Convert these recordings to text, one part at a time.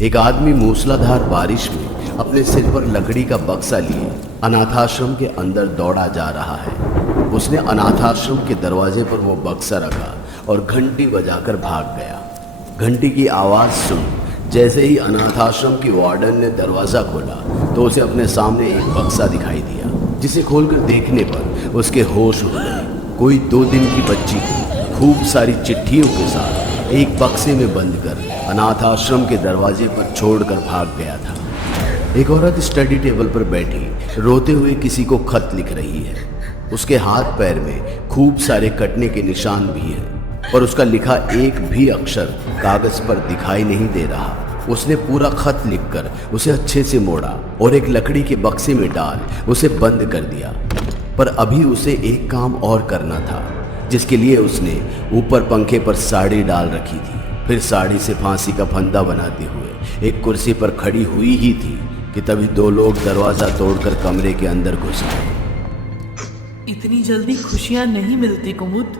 एक आदमी मूसलाधार बारिश में अपने सिर पर लकड़ी का बक्सा लिए अनाथाश्रम के अंदर दौड़ा जा रहा है। उसने अनाथाश्रम के दरवाजे पर वो बक्सा रखा और घंटी बजाकर भाग गया। घंटी की आवाज़ सुन जैसे ही अनाथाश्रम की वार्डन ने दरवाज़ा खोला तो उसे अपने सामने एक बक्सा दिखाई दिया, जिसे खोलकर देखने पर उसके होश उड़ गए। कोई 2 दिन की बच्ची को खूब सारी चिट्ठियों के साथ एक बक्से में बंद कर अनाथ आश्रम के दरवाजे पर छोड़कर भाग गया था। एक औरत स्टडी टेबल पर बैठी रोते हुए किसी को खत लिख रही है। उसके हाथ पैर में खूब सारे कटने के निशान भी हैं, पर उसका लिखा एक भी अक्षर कागज पर दिखाई नहीं दे रहा। उसने पूरा खत लिखकर उसे अच्छे से मोड़ा और एक लकड़ी के बक्से में डाल उसे बंद कर दिया। पर अभी उसे एक काम और करना था, जिसके लिए उसने ऊपर पंखे पर साड़ी डाल रखी थी। फिर साड़ी से फांसी का फंदा बनाते हुए एक कुर्सी पर खड़ी हुई ही थी कि तभी 2 लोग दरवाजा तोड़कर कमरे के अंदर घुस आए। इतनी जल्दी खुशियां नहीं मिलती कुमुद,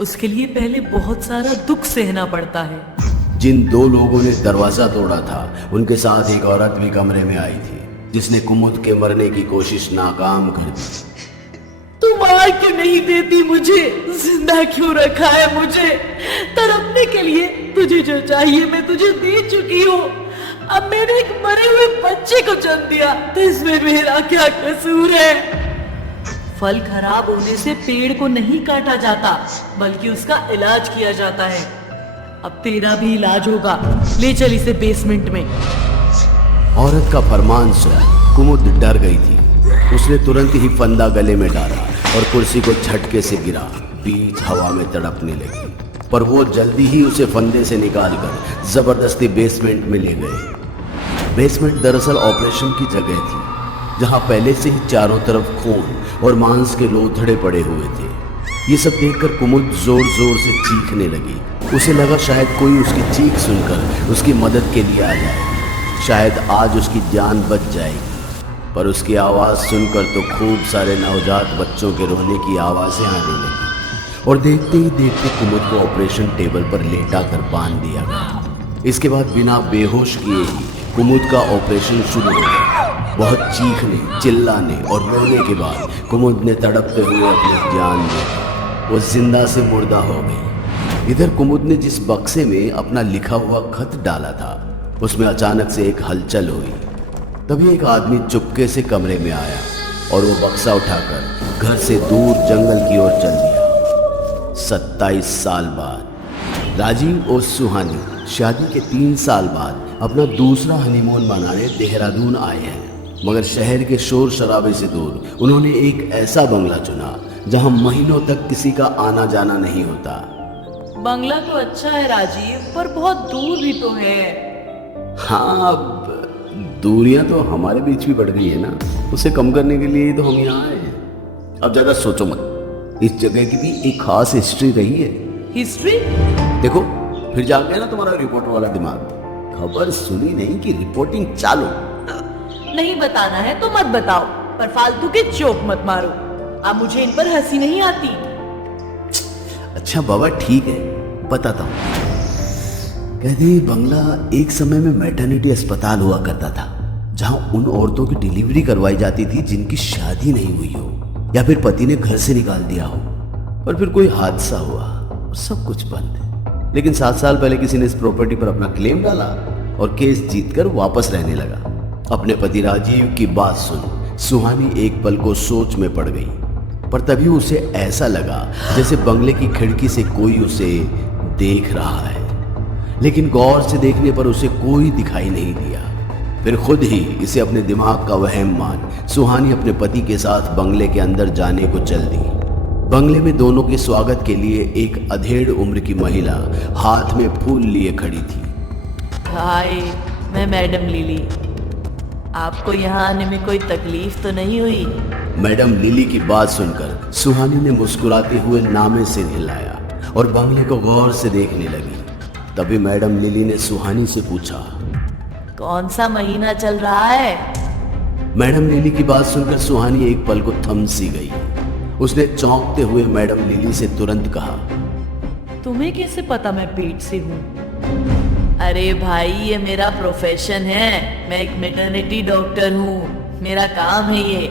उसके लिए पहले बहुत सारा दुख सहना पड़ता है। जिन 2 लोगों ने दरवाजा तोड़ा था उनके साथ एक औरत भी कमरे में आई थी, जिसने कुमुद के मरने की कोशिश नाकाम कर दी। तुम आग क्यों नहीं देती मुझे? जिंदा क्यों रखा है मुझे? तड़पने के लिए तुझे जो चाहिए मैं तुझे दे चुकी हूँ। अब मैंने एक मरे हुए बच्चे को जन्म दिया तो इसमें मेरा क्या कसूर है? फल खराब होने से पेड़ को नहीं काटा जाता, बल्कि उसका इलाज किया जाता है। अब तेरा भी इलाज होगा। ले चल इसे बेसमेंट में। औरत का फरमान सुन कुमुद डर गई थी। उसने तुरंत ही फंदा गले में डाला और कुर्सी को झटके से गिरा, बीच हवा में तड़पने लगी। पर वो जल्दी ही उसे फंदे से निकालकर जबरदस्ती बेसमेंट में ले गए। बेसमेंट दरअसल ऑपरेशन की जगह थी, जहां पहले से ही चारों तरफ खून और मांस के लोथड़े पड़े हुए थे। ये सब देखकर कुमुद जोर जोर से चीखने लगी। उसे लगा शायद कोई उसकी चीख सुनकर उसकी मदद के लिए आ जाए, शायद आज उसकी जान बच जाएगी। पर उसकी आवाज़ सुनकर तो खूब सारे नवजात बच्चों के रोने की आवाज़ें आने लगी और देखते ही देखते कुमुद को ऑपरेशन टेबल पर लेटा कर बांध दिया गया। इसके बाद बिना बेहोश किए ही कुमुद का ऑपरेशन शुरू हो गया। बहुत चीखने, चिल्लाने और रोने के बाद कुमुद ने तड़पते हुए अपनी जान दी। वो जिंदा से मुर्दा हो गई। इधर कुमुद ने जिस बक्से में अपना लिखा हुआ खत डाला था उसमें अचानक से एक हलचल हुई। तभी एक आदमी चुपके से कमरे में आया और वो बक्सा उठाकर घर से दूर जंगल की ओर चल दिया। 27 साल बाद राजीव और सुहानी शादी के 3 साल बाद अपना दूसरा हनीमून मनाने देहरादून आए हैं। मगर शहर के शोर शराबे से दूर उन्होंने एक ऐसा बंगला चुना जहां महीनों तक किसी का आना जाना नहीं होता। बंगला तो अच्छा है राजीव, पर बहुत दूर भी तो है। हाँ, अब दूरियां तो हमारे बीच भी बढ़ गई है ना, उसे कम करने के लिए ही तो हम यहाँ आए हैं। अब ज्यादा सोचो मत, इस जगह की भी एक खास हिस्ट्री रही है। हिस्ट्री? देखो फिर जाके ना तुम्हारा रिपोर्टर वाला दिमाग, खबर सुनी नहीं कि रिपोर्टिंग चालू। नहीं बताना है तो मत बताओ, पर फालतू के चौक मत मारो। अब मुझे इन पर हंसी नहीं आती। अच्छा बाबा ठीक है, बताता हूँ। कहते हैं बंगला एक समय में मैटरनिटी अस्पताल हुआ करता था, जहां उन औरतों की डिलीवरी करवाई जाती थी जिनकी शादी नहीं हुई हो या फिर पति ने घर से निकाल दिया हो, और फिर कोई हादसा हुआ और सब कुछ बंद है। लेकिन 7 साल पहले किसी ने इस प्रॉपर्टी पर अपना क्लेम डाला और केस जीतकर वापस रहने लगा। अपने पति राजीव की बात सुन सुहानी एक पल को सोच में पड़ गई, पर तभी उसे ऐसा लगा जैसे बंगले की खिड़की से कोई उसे देख रहा है। लेकिन गौर से देखने पर उसे कोई दिखाई नहीं दिया। फिर खुद ही इसे अपने दिमाग का वहम मान सुहानी अपने पति के साथ बंगले के अंदर जाने को चल दी। बंगले में दोनों के स्वागत के लिए एक अधेड़ उम्र की महिला हाथ में फूल लिए खड़ी थी। हाय, मैं मैडम लिली। आपको यहाँ आने में कोई तकलीफ तो नहीं हुई? मैडम लिली की बात सुनकर सुहानी ने मुस्कुराते हुए नामे से हिलाया और बंगले को गौर से देखने लगी। तभी मैडम लिली ने सुहानी से पूछा, कौन सा महीना चल रहा है? मैडम लिली की बात सुनकर सुहानी एक पल को थम सी गई। उसने चौंकते हुए मैडम लिली से तुरंत कहा, तुम्हें कैसे पता मैं पेट से हूँ? अरे भाई, ये मेरा प्रोफेशन है। मैं एक मैटरनिटी डॉक्टर हूँ, मेरा काम है ये।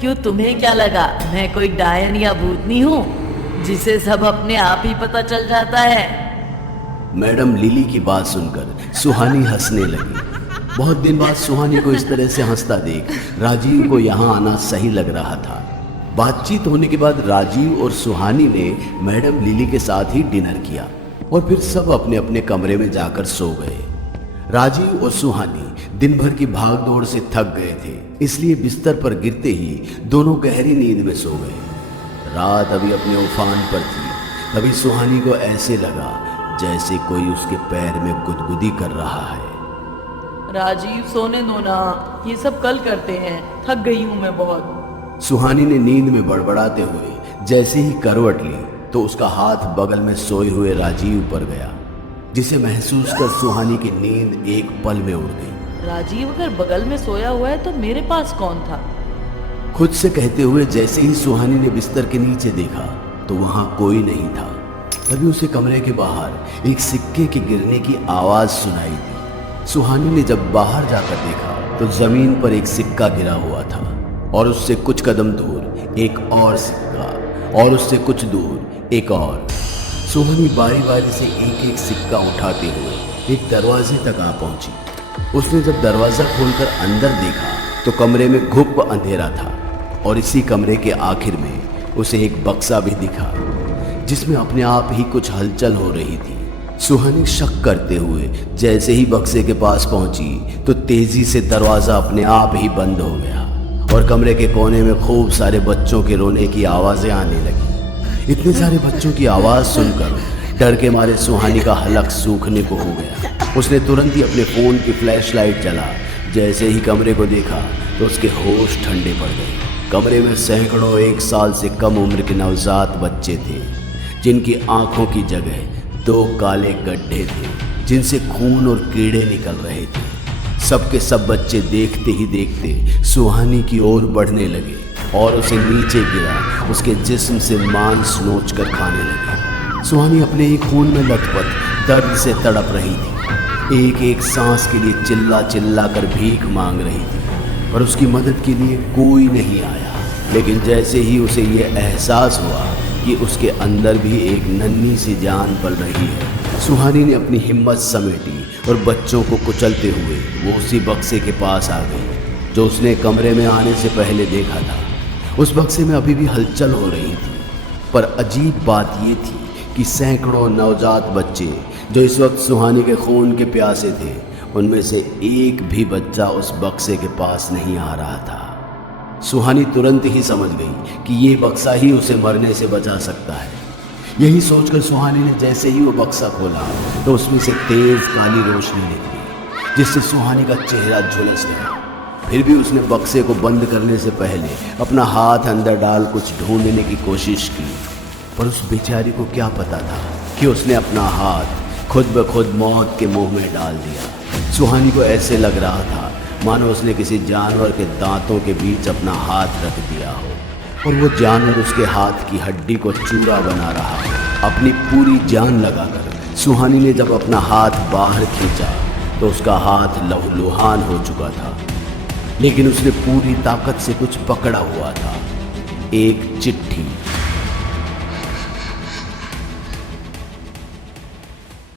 क्यों, तुम्हें क्या लगा मैं कोई डायन या भूतनी हूँ जिसे सब अपने आप ही पता चल जाता है? मैडम लिली की बात सुनकर सुहानी हंसने लगी। बहुत दिन बाद सुहानी को इस तरह से हंसता देख राजीव को यहाँ आना सही लग रहा था। बातचीत होने के बाद राजीव और सुहानी ने मैडम लिली के साथ ही डिनर किया और फिर सब अपने अपने कमरे में जाकर सो गए। राजीव और सुहानी दिन भर की भाग दौड़ से थक गए थे, इसलिए बिस्तर पर गिरते ही दोनों गहरी नींद में सो गए। रात अभी अपने उफान पर थी, तभी सुहानी को ऐसे लगा जैसे कोई उसके पैर में गुदगुदी कर रहा है। राजीव, सोने दो ना, ये सब कल करते हैं, थक गई हूँ मैं बहुत। सुहानी ने नींद में बड़बड़ाते हुए जैसे ही करवट ली तो उसका हाथ बगल में सोए हुए राजीव पर गया, जिसे महसूस कर सुहानी की नींद एक पल में उड़ गई। राजीव अगर बगल में सोया हुआ है तो मेरे पास कौन था? खुद से कहते हुए जैसे ही सुहानी ने बिस्तर के नीचे देखा तो वहां कोई नहीं था। तभी उसे कमरे के बाहर एक सिक्के के गिरने की आवाज सुनाई दी। सुहानी ने जब बाहर जाकर देखा तो जमीन पर एक सिक्का गिरा हुआ था और उससे कुछ कदम दूर एक और सिक्का और उससे कुछ दूर एक और। सुहानी बारी बारी से एक एक सिक्का उठाते हुए एक दरवाजे तक आ पहुंची। उसने जब दरवाजा खोलकर अंदर देखा तो कमरे में घुप अंधेरा था और इसी कमरे के आखिर में उसे एक बक्सा भी दिखा जिसमें अपने आप ही कुछ हलचल हो रही थी। सुहानी शक करते हुए जैसे ही बक्से के पास पहुंची तो तेजी से दरवाजा अपने आप ही बंद हो गया और कमरे के कोने में खूब सारे बच्चों के रोने की आवाजें आने लगी। इतने सारे बच्चों की आवाज सुनकर डर के मारे सुहानी का हलक सूखने को हो गया। उसने तुरंत ही अपने फोन की फ्लैशलाइट जला। जैसे ही कमरे को देखा तो उसके होश ठंडे पड़ गए। कमरे में सैकड़ों 1 साल से कम उम्र के नवजात बच्चे थे, जिनकी आंखों की जगह 2 काले गड्ढे थे जिनसे खून और कीड़े निकल रहे थे। सबके सब बच्चे देखते ही देखते सुहानी की ओर बढ़ने लगे और उसे नीचे गिरा उसके जिस्म से मांस नोच कर खाने लगे। सुहानी अपने ही खून में लथपथ दर्द से तड़प रही थी। एक एक सांस के लिए चिल्ला चिल्ला कर भीख मांग रही थी, पर उसकी मदद के लिए कोई नहीं आया। लेकिन जैसे ही उसे ये एहसास हुआ कि उसके अंदर भी एक नन्ही सी जान पल रही है, सुहानी ने अपनी हिम्मत समेटी और बच्चों को कुचलते हुए वो उसी बक्से के पास आ गई जो उसने कमरे में आने से पहले देखा था। उस बक्से में अभी भी हलचल हो रही थी, पर अजीब बात ये थी कि सैकड़ों नवजात बच्चे जो इस वक्त सुहानी के खून के प्यासे थे, उनमें से एक भी बच्चा उस बक्से के पास नहीं आ रहा था। सुहानी तुरंत ही समझ गई कि ये बक्सा ही उसे मरने से बचा सकता है। यही सोचकर सुहानी ने जैसे ही वो बक्सा खोला तो उसमें से तेज काली रोशनी निकली, जिससे सुहानी का चेहरा झुलस गया। फिर भी उसने बक्से को बंद करने से पहले अपना हाथ अंदर डाल कुछ ढूंढने की कोशिश की, पर उस बेचारी को क्या पता था कि उसने अपना हाथ खुद ब खुद मौत के मुंह में डाल दिया। सुहानी को ऐसे लग रहा था मानो उसने किसी जानवर के दांतों के बीच अपना हाथ रख दिया हो और वो जानवर उसके हाथ की हड्डी को चूरा बना रहा हो। अपनी पूरी जान लगाकर सुहानी ने जब अपना हाथ बाहर खींचा तो उसका हाथ लहूलुहान हो चुका था, लेकिन उसने पूरी ताकत से कुछ पकड़ा हुआ था, एक चिट्ठी।